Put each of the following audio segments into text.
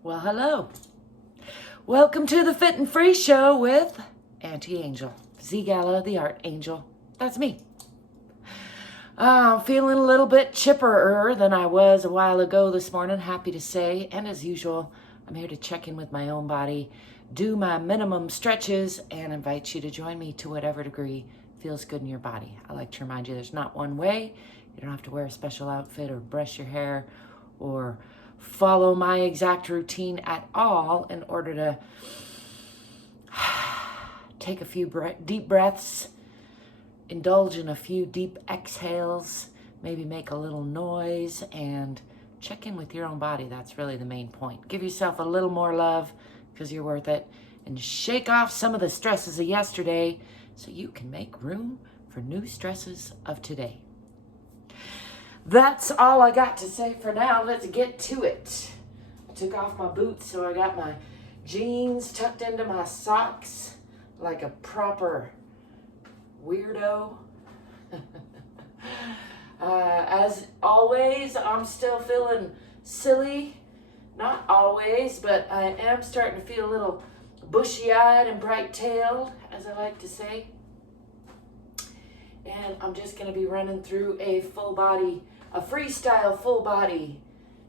Well, hello. Welcome to the Fit and Free Show with AntiAngel. ZGALA the ArtAngel. That's me. Feeling a little bit chipperer than I was a while ago this morning, happy to say. And as usual, I'm here to check in with my own body, do my minimum stretches, and invite you to join me to whatever degree feels good in your body. I like to remind you there's not one way. You don't have to wear a special outfit or brush your hair or follow my exact routine at all in order to take a few deep breaths, indulge in a few deep exhales, maybe make a little noise, and check in with your own body. That's really the main point. Give yourself a little more love because you're worth it, and shake off some of the stresses of yesterday so you can make room for new stresses of today. That's all I got to say for now. Let's get to it. I took off my boots, so I got my jeans tucked into my socks like a proper weirdo. As always, I'm still feeling silly. Not always, but I am starting to feel a little bushy-eyed and bright-tailed, as I like to say. And I'm just going to be running through a freestyle full body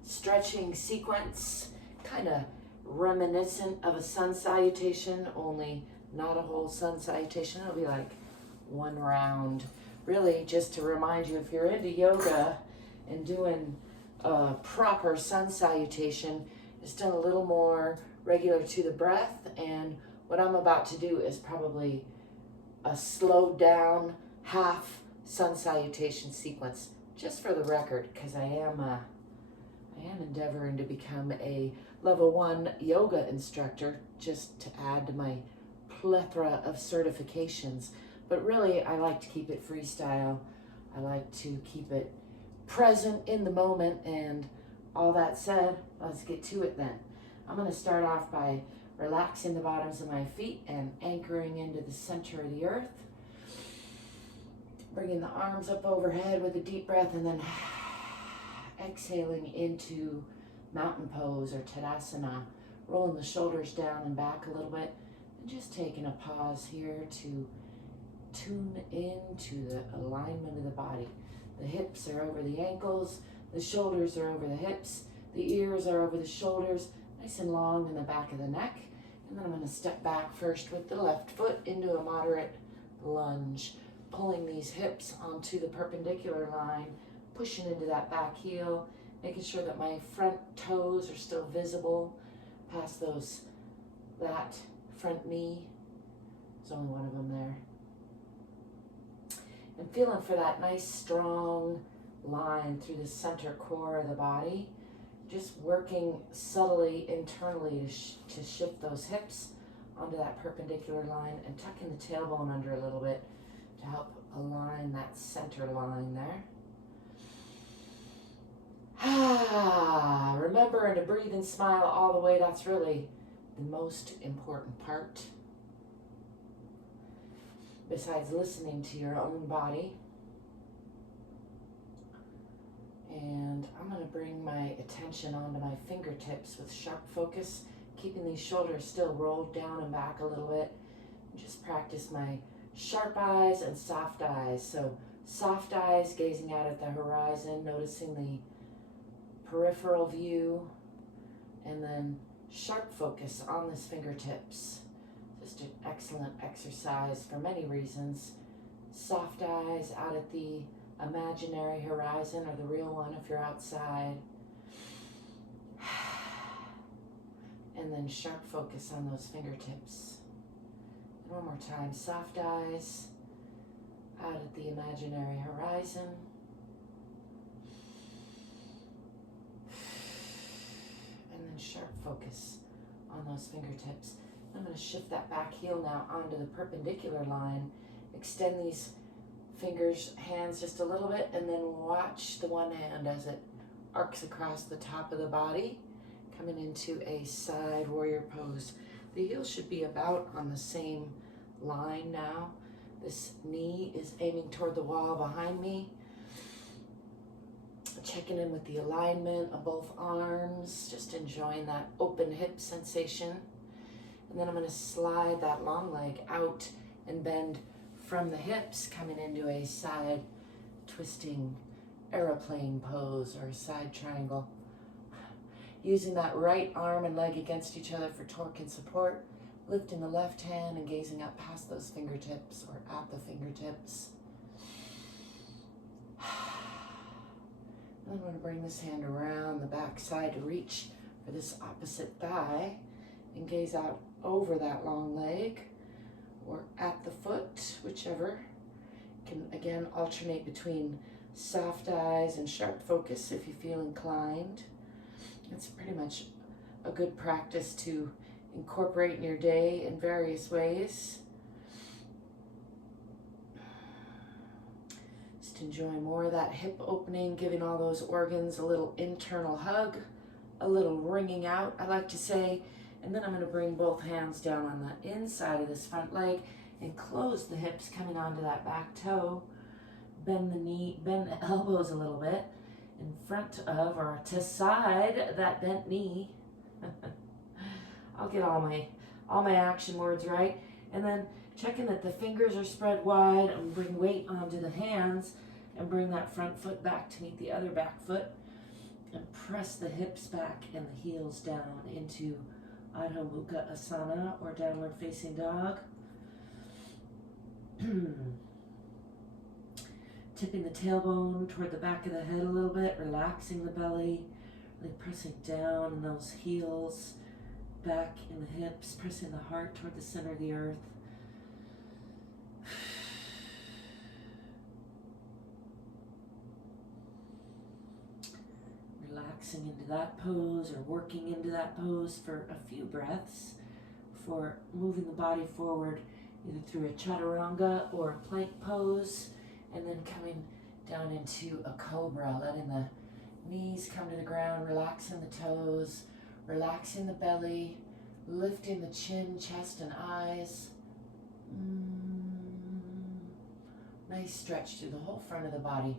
stretching sequence, kind of reminiscent of a sun salutation, only not a whole sun salutation. It'll be like one round. Really, just to remind you, if you're into yoga and doing a proper sun salutation, it's done a little more regular to the breath. And what I'm about to do is probably a slowed down half sun salutation sequence, just for the record, because I am endeavoring to become a level 1 yoga instructor, just to add to my plethora of certifications. But really, I like to keep it freestyle. I like to keep it present in the moment. And all that said, let's get to it then. I'm going to start off by relaxing the bottoms of my feet and anchoring into the center of the earth. Bringing the arms up overhead with a deep breath, and then exhaling into mountain pose or Tadasana. Rolling the shoulders down and back a little bit, and just taking a pause here to tune into the alignment of the body. The hips are over the ankles, the shoulders are over the hips, the ears are over the shoulders, nice and long in the back of the neck. And then I'm going to step back first with the left foot into a moderate lunge, pulling these hips onto the perpendicular line, pushing into that back heel, making sure that my front toes are still visible past that front knee. There's only one of them there. And feeling for that nice strong line through the center core of the body, just working subtly internally to shift those hips onto that perpendicular line and tucking the tailbone under a little bit to help align that center line there. Remembering to breathe and smile all the way. That's really the most important part. Besides listening to your own body. And I'm going to bring my attention onto my fingertips with sharp focus, keeping these shoulders still rolled down and back a little bit. And just practice my sharp eyes and soft eyes. So soft eyes, gazing out at the horizon, noticing the peripheral view, and then sharp focus on the fingertips. Just an excellent exercise for many reasons. Soft eyes out at the imaginary horizon, or the real one if you're outside. And then sharp focus on those fingertips. And one more time, soft eyes out at the imaginary horizon. And then sharp focus on those fingertips. I'm going to shift that back heel now onto the perpendicular line. Extend these hands just a little bit, and then watch the one hand as it arcs across the top of the body, coming into a side warrior pose. The heel should be about on the same line now. This knee is aiming toward the wall behind me. Checking in with the alignment of both arms, just enjoying that open hip sensation. And then I'm going to slide that long leg out and bend from the hips, coming into a side twisting aeroplane pose or side triangle. Using that right arm and leg against each other for torque and support, lifting the left hand and gazing up past those fingertips or at the fingertips. And I'm going to bring this hand around the back side to reach for this opposite thigh and gaze out over that long leg or at the foot, whichever. Can again alternate between soft eyes and sharp focus if you feel inclined. It's pretty much a good practice to incorporate in your day in various ways. Just enjoy more of that hip opening, giving all those organs a little internal hug, a little wringing out, I like to say. And then I'm going to bring both hands down on the inside of this front leg and close the hips coming onto that back toe. Bend the knee, bend the elbows a little bit in front of or to side that bent knee. I'll get all my action words right. And then checking that the fingers are spread wide and bring weight onto the hands and bring that front foot back to meet the other back foot and press the hips back and the heels down into Adho Mukha Asana or downward facing dog. Tipping the tailbone toward the back of the head a little bit, relaxing the belly, really pressing down in those heels, back in the hips, pressing the heart toward the center of the earth. Relaxing into that pose or working into that pose for a few breaths before moving the body forward either through a chaturanga or a plank pose, and then coming down into a cobra, letting the knees come to the ground, relaxing the toes, relaxing the belly, lifting the chin, chest, and eyes. Nice stretch through the whole front of the body.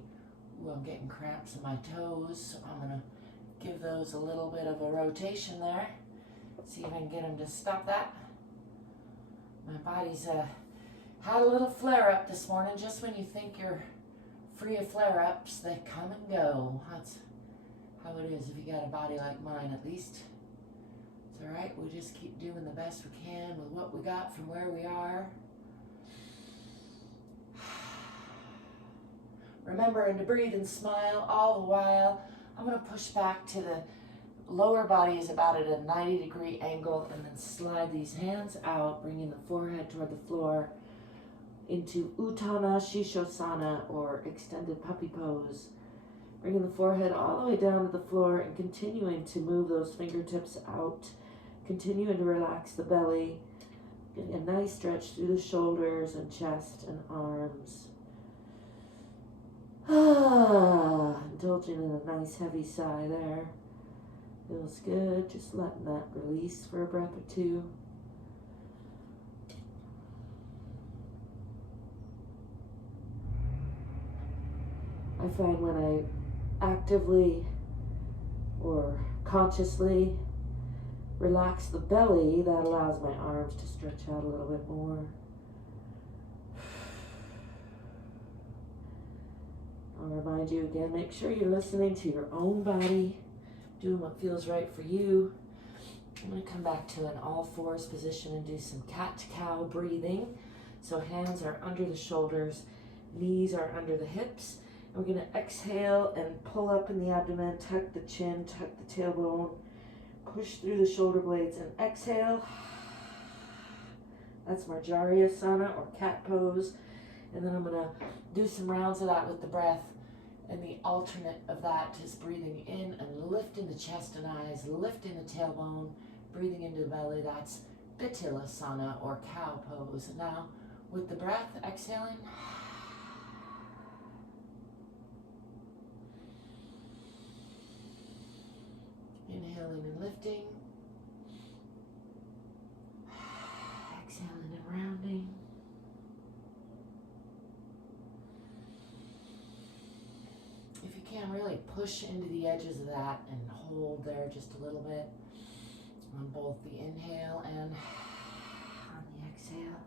Ooh, I'm getting cramps in my toes, so I'm going to give those a little bit of a rotation there. See if I can get them to stop that. My body's had a little flare-up this morning. Just when you think you're free of flare-ups, they come and go. That's how it is if you got a body like mine, at least. It's all right. We just keep doing the best we can with what we got from where we are. Remembering to breathe and smile all the while. I'm going to push back to the lower body is about at a 90-degree angle, and then slide these hands out, bringing the forehead toward the floor into Uttanasana Shishosana or extended puppy pose. Bringing the forehead all the way down to the floor and continuing to move those fingertips out. Continuing to relax the belly. Getting a nice stretch through the shoulders and chest and arms. Indulging in a nice heavy sigh there. Feels good. Just letting that release for a breath or two. I find when I actively or consciously relax the belly, that allows my arms to stretch out a little bit more. I'll remind you again, make sure you're listening to your own body, doing what feels right for you. I'm going to come back to an all-fours position and do some cat-cow breathing. So hands are under the shoulders, knees are under the hips. And we're going to exhale and pull up in the abdomen, tuck the chin, tuck the tailbone, push through the shoulder blades and exhale. That's Marjariasana or cat pose. And then I'm going to do some rounds of that with the breath. And the alternate of that is breathing in and lifting the chest and eyes, lifting the tailbone, breathing into the belly. That's Patilasana or cow pose. And now with the breath, exhaling. Inhaling and lifting. Exhaling and rounding. If you can, really push into the edges of that and hold there just a little bit on both the inhale and on the exhale.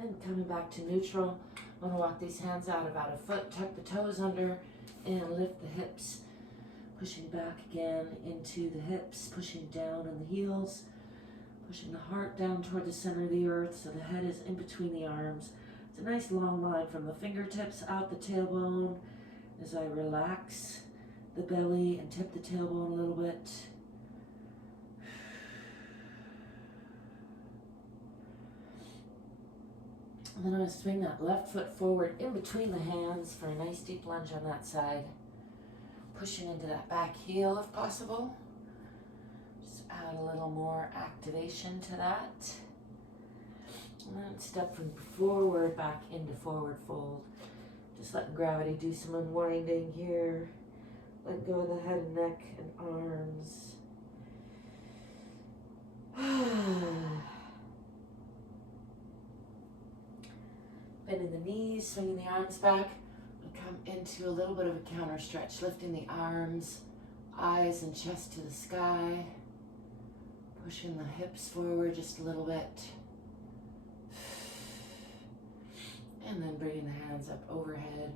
And coming back to neutral, I'm going to walk these hands out about a foot, tuck the toes under, and lift the hips. Pushing back again into the hips, pushing down on the heels, pushing the heart down toward the center of the earth so the head is in between the arms. It's a nice long line from the fingertips out the tailbone as I relax the belly and tip the tailbone a little bit. And then I'm going to swing that left foot forward in between the hands for a nice deep lunge on that side. Pushing into that back heel if possible. Just add a little more activation to that. And then step from forward back into forward fold. Just letting gravity do some unwinding here. Let go of the head and neck and arms. Bending the knees, swinging the arms back. And come into a little bit of a counter stretch, lifting the arms, eyes and chest to the sky. Pushing the hips forward just a little bit. And then bringing the hands up overhead,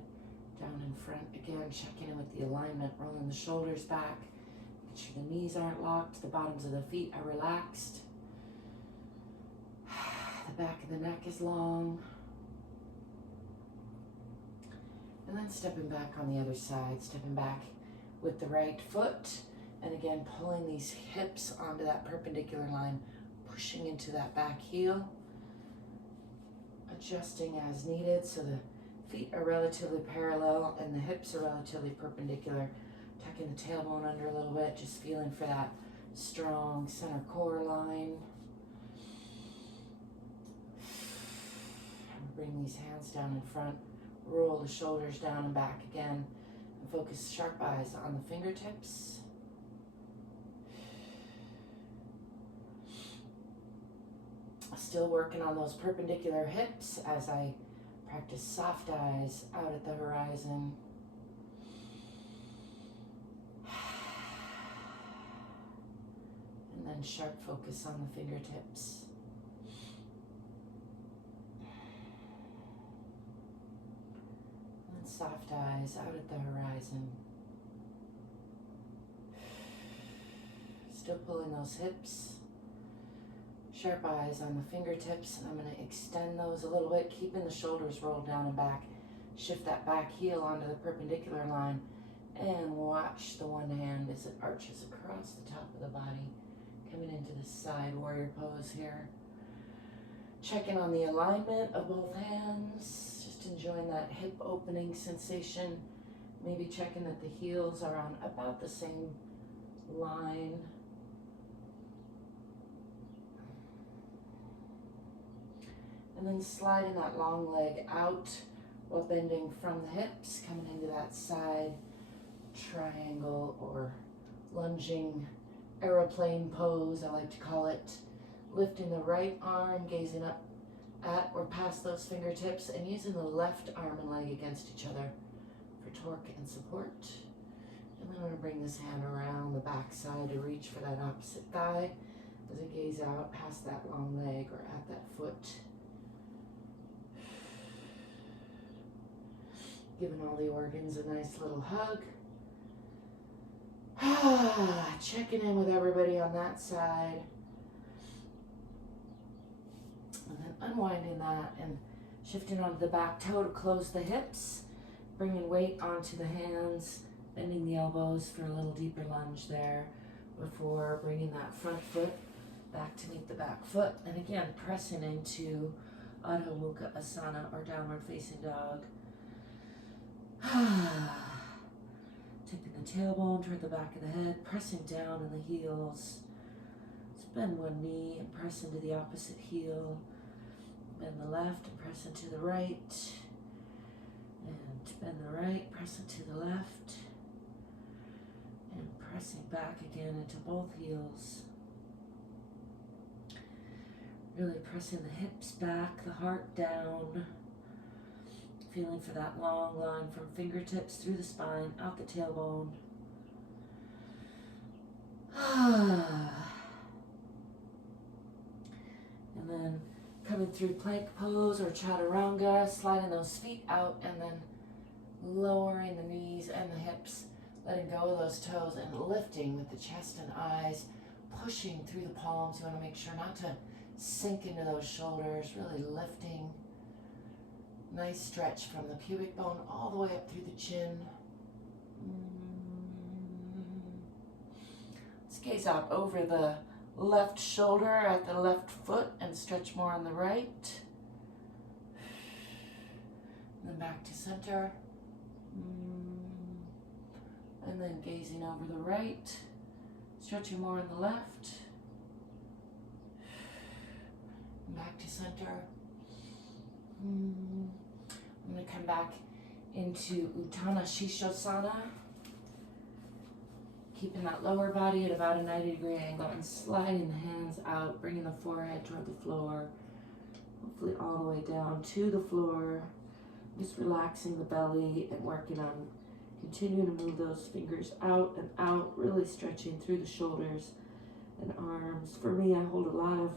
down in front. Again, checking in with the alignment, rolling the shoulders back. Make sure the knees aren't locked, the bottoms of the feet are relaxed. The back of the neck is long. And then stepping back on the other side, stepping back with the right foot. And again, pulling these hips onto that perpendicular line, pushing into that back heel. Adjusting as needed so the feet are relatively parallel and the hips are relatively perpendicular. Tucking the tailbone under a little bit, just feeling for that strong center core line. And bring these hands down in front. Roll the shoulders down and back again. And focus sharp eyes on the fingertips. Still working on those perpendicular hips as I practice soft eyes out at the horizon. And then sharp focus on the fingertips. And soft eyes out at the horizon. Still pulling those hips. Sharp eyes on the fingertips, and I'm going to extend those a little bit, keeping the shoulders rolled down and back. Shift that back heel onto the perpendicular line, and watch the one hand as it arches across the top of the body, coming into the side warrior pose here. Checking on the alignment of both hands, just enjoying that hip opening sensation. Maybe checking that the heels are on about the same line. And then sliding that long leg out while bending from the hips, coming into that side triangle or lunging aeroplane pose, I like to call it. Lifting the right arm, gazing up at or past those fingertips, and using the left arm and leg against each other for torque and support. And then I'm going to bring this hand around the back side to reach for that opposite thigh as I gaze out past that long leg or at that foot. Giving all the organs a nice little hug. Checking in with everybody on that side. And then unwinding that and shifting onto the back toe to close the hips. Bringing weight onto the hands. Bending the elbows for a little deeper lunge there before bringing that front foot back to meet the back foot. And again, pressing into Adho Mukha Asana or downward facing dog. Tipping the tailbone toward the back of the head, pressing down in the heels. Just Bend one knee and press into the opposite heel. Bend the left and press into the right. And bend the right, press into the left. And pressing back again into both heels. Really pressing the hips back, the heart down. Feeling for that long line from fingertips through the spine, out the tailbone. And then coming through plank pose or chaturanga, sliding those feet out and then lowering the knees and the hips, letting go of those toes and lifting with the chest and eyes, pushing through the palms. You want to make sure not to sink into those shoulders, really lifting. Nice stretch from the pubic bone all the way up through the chin. Let's gaze out over the left shoulder at the left foot and stretch more on the right. And then back to center. And then gazing over the right, stretching more on the left. And back to center. I'm going to come back into Uttanasana Shishosana, keeping that lower body at about a 90-degree angle and sliding the hands out, bringing the forehead toward the floor, hopefully all the way down to the floor, just relaxing the belly and working on continuing to move those fingers out and out, really stretching through the shoulders and arms. For me, I hold a lot of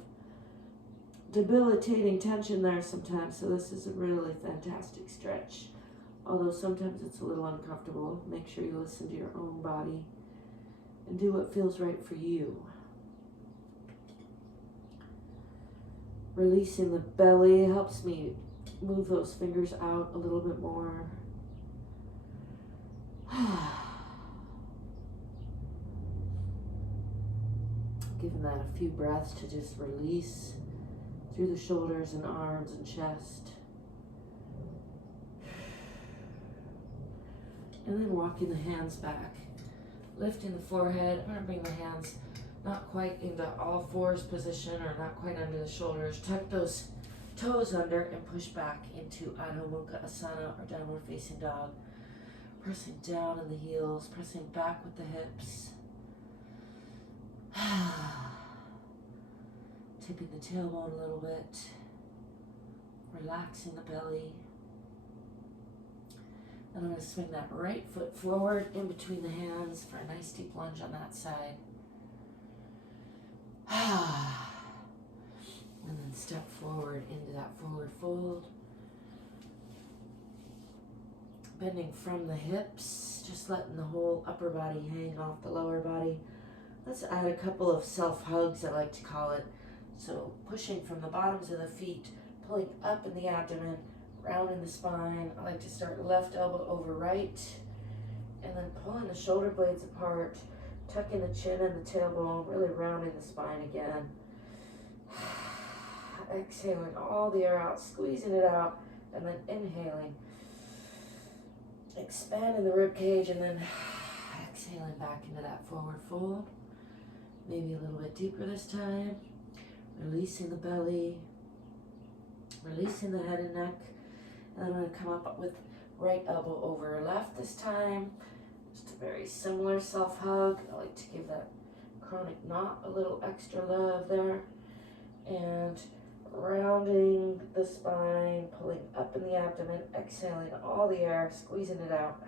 debilitating tension there sometimes, so this is a really fantastic stretch. Although sometimes it's a little uncomfortable. Make sure you listen to your own body and do what feels right for you. Releasing the belly helps me move those fingers out a little bit more. Giving that a few breaths to just release through the shoulders and arms and chest. And then walking the hands back, lifting the forehead. I'm going to bring the hands not quite into all fours position or not quite under the shoulders. Tuck those toes under and push back into Adho Mukha Asana or downward facing dog. Pressing down in the heels, pressing back with the hips. Tipping the tailbone a little bit, relaxing the belly. And I'm going to swing that right foot forward in between the hands for a nice deep lunge on that side. And then step forward into that forward fold. Bending from the hips, just letting the whole upper body hang off the lower body. Let's add a couple of self-hugs, I like to call it. So pushing from the bottoms of the feet, pulling up in the abdomen, rounding the spine. I like to start left elbow over right, and then pulling the shoulder blades apart, tucking the chin and the tailbone, really rounding the spine again. Exhaling all the air out, squeezing it out, and then inhaling. Expanding the rib cage, and then exhaling back into that forward fold. Maybe a little bit deeper this time. Releasing the belly, releasing the head and neck. And I'm going to come up with right elbow over left this time. Just a very similar self-hug. I like to give that chronic knot a little extra love there. And rounding the spine, pulling up in the abdomen, exhaling all the air, squeezing it out.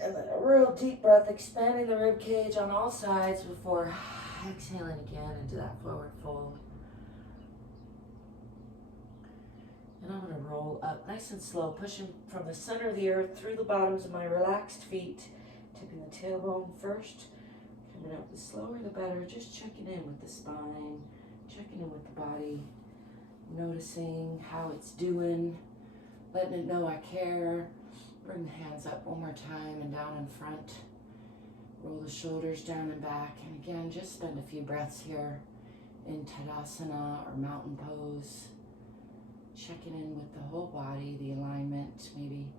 And then a real deep breath, expanding the rib cage on all sides before exhaling again into that forward fold. And I'm going to roll up nice and slow, pushing from the center of the earth through the bottoms of my relaxed feet, tipping the tailbone first. Coming up, the slower the better, just checking in with the spine, checking in with the body, noticing how it's doing, letting it know I care. Bring the hands up one more time and down in front. Roll the shoulders down and back. And again, just spend a few breaths here in Tadasana or mountain pose. Checking in with the whole body, the alignment, maybe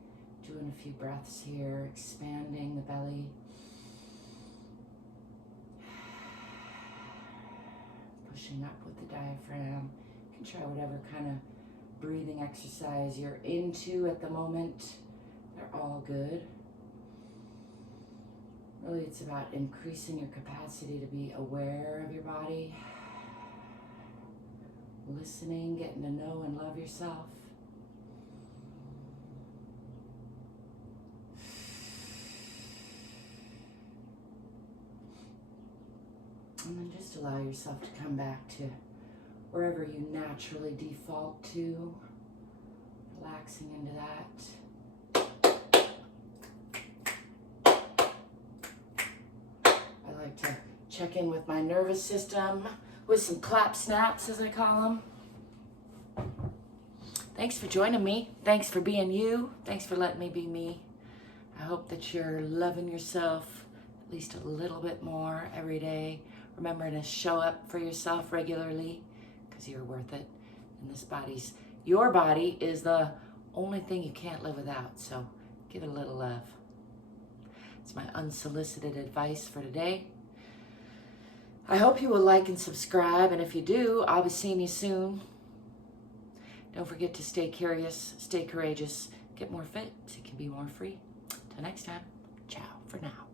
doing a few breaths here, expanding the belly. pushing up with the diaphragm. You can try whatever kind of breathing exercise you're into at the moment. They're all good. Really, it's about increasing your capacity to be aware of your body, listening, getting to know and love yourself. And then just allow yourself to come back to wherever you naturally default to, relaxing into that. I like to check in with my nervous system with some clap snaps, as I call them. Thanks for joining me. Thanks for being you. Thanks for letting me be me. I hope that you're loving yourself at least a little bit more every day. Remembering to show up for yourself regularly because you're worth it. And your body is the only thing you can't live without. So give it a little love. It's my unsolicited advice for today. I hope you will like and subscribe. And if you do, I'll be seeing you soon. Don't forget to stay curious, stay courageous, get more fit so you can be more free. Till next time, ciao for now.